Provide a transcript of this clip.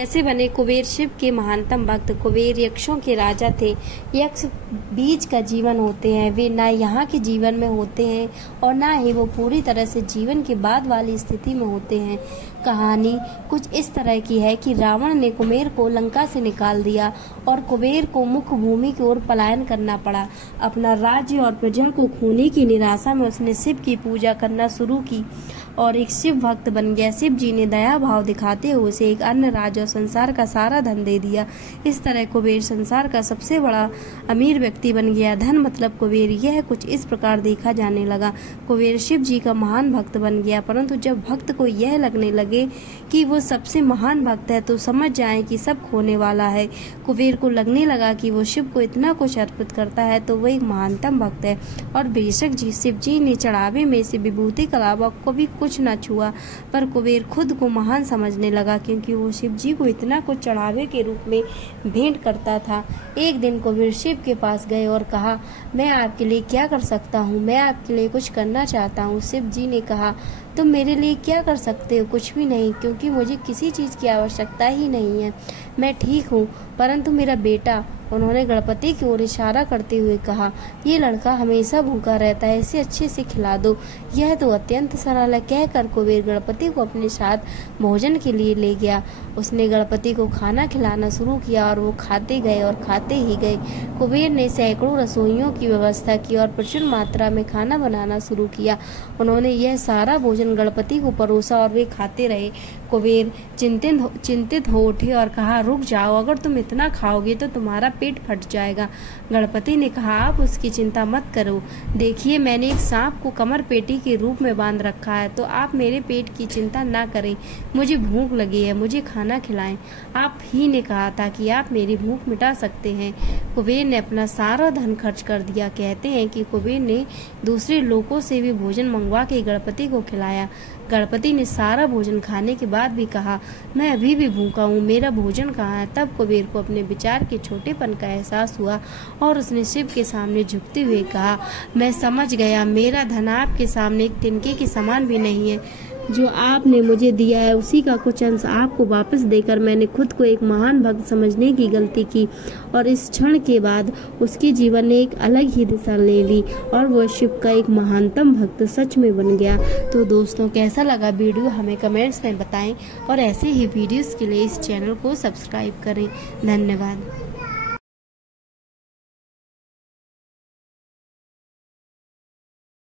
कैसे बने कुबेर शिव के महानतम भक्त। कुबेर यक्षों के राजा थे। यक्ष बीच का जीवन होते हैं। वे ना यहाँ के जीवन में होते हैं और ना ही वो पूरी तरह से जीवन के बाद वाली स्थिति में होते हैं। कहानी कुछ इस तरह की है कि रावण ने कुबेर को लंका से निकाल दिया और कुबेर को मुख्य भूमि की ओर पलायन करना पड़ा। अपना राज्य और प्रजा को खोने की निराशा में उसने शिव की पूजा करना शुरू की और एक शिव भक्त बन गया। शिव जी ने दया भाव दिखाते हुए उसे एक अन्य राज्य और संसार का सारा धन दे दिया। इस तरह कुबेर संसार का सबसे बड़ा अमीर व्यक्ति बन गया। धन मतलब कुबेर, यह कुछ इस प्रकार देखा जाने लगा। कुबेर शिव जी का महान भक्त बन गया, परंतु जब भक्त को यह लगने लगे कि वो सबसे महान भक्त है तो समझ जाए कि सब खोने वाला है। कुबेर को लगने लगा कि वो शिव को इतना कुछ अर्पित करता है तो वो एक महानतम भक्त है और बेशक जी शिव जी ने चढ़ावे में से विभूति के अलावा कभी कुछ न छुआ। पर कुबेर खुद को महान समझने लगा क्योंकि वो शिव जी को इतना कुछ चढ़ावे के रूप में भेंट करता था। एक दिन कुबेर शिव के पास गए और कहा, मैं आपके लिए क्या कर सकता हूँ? मैं आपके लिए कुछ करना चाहता हूँ। शिव जी ने कहा, तुम मेरे लिए क्या कर सकते हो? कुछ भी नहीं, क्योंकि मुझे किसी चीज की आवश्यकता ही नहीं है। मैं ठीक हूँ, परंतु मेरा बेटा, उन्होंने गणपति की ओर इशारा करते हुए कहा, ये लड़का हमेशा भूखा रहता है, इसे अच्छे से खिला दो। यह तो अत्यंत सरल है। कहकर कुबेर गणपति को अपने साथ भोजन के लिए ले गया। उसने गणपति को खाना खिलाना शुरू किया और वो खाते गए और खाते ही गए। कुबेर ने सैकड़ों रसोइयों की व्यवस्था की और प्रचुर मात्रा में खाना बनाना शुरू किया। उन्होंने यह सारा भोजन गणपति को परोसा और वे खाते रहे। कुबेर चिंतित हो उठे और कहा, रुक जाओ, अगर तुम इतना खाओगे तो तुम्हारा पेट फट जाएगा। गणपति ने कहा, आप उसकी चिंता मत करो। देखिए, मैंने एक सांप को कमर पेटी के रूप में बांध रखा है, तो आप मेरे पेट की चिंता ना करें। मुझे भूख लगी है, मुझे खाना खिलाएं। आप ही ने कहा था कि आप मेरी भूख मिटा सकते हैं। कुबेर ने अपना सारा धन खर्च कर दिया। कहते हैं कि कुबेर ने दूसरे लोगों से भी भोजन मंगवा के गणपति को खिलाया। गणपति ने सारा भोजन खाने के बाद भी कहा, मैं अभी भी भूखा हूँ, मेरा भोजन कहाँ है? तब कुबेर को अपने विचार के छोटेपन का एहसास हुआ और उसने शिव के सामने झुकते हुए कहा, मैं समझ गया, मेरा धन आपके सामने एक तिनके के समान भी नहीं है। जो आपने मुझे दिया है उसी का कुछ अंश आपको वापस देकर मैंने खुद को एक महान भक्त समझने की गलती की और इस क्षण के बाद उसके जीवन ने एक अलग ही दिशा ले ली और वह शिव का एक महानतम भक्त सच में बन गया। तो दोस्तों, कैसा लगा वीडियो हमें कमेंट्स में बताएं और ऐसे ही वीडियोस के लिए इस चैनल को सब्सक्राइब करें। धन्यवाद।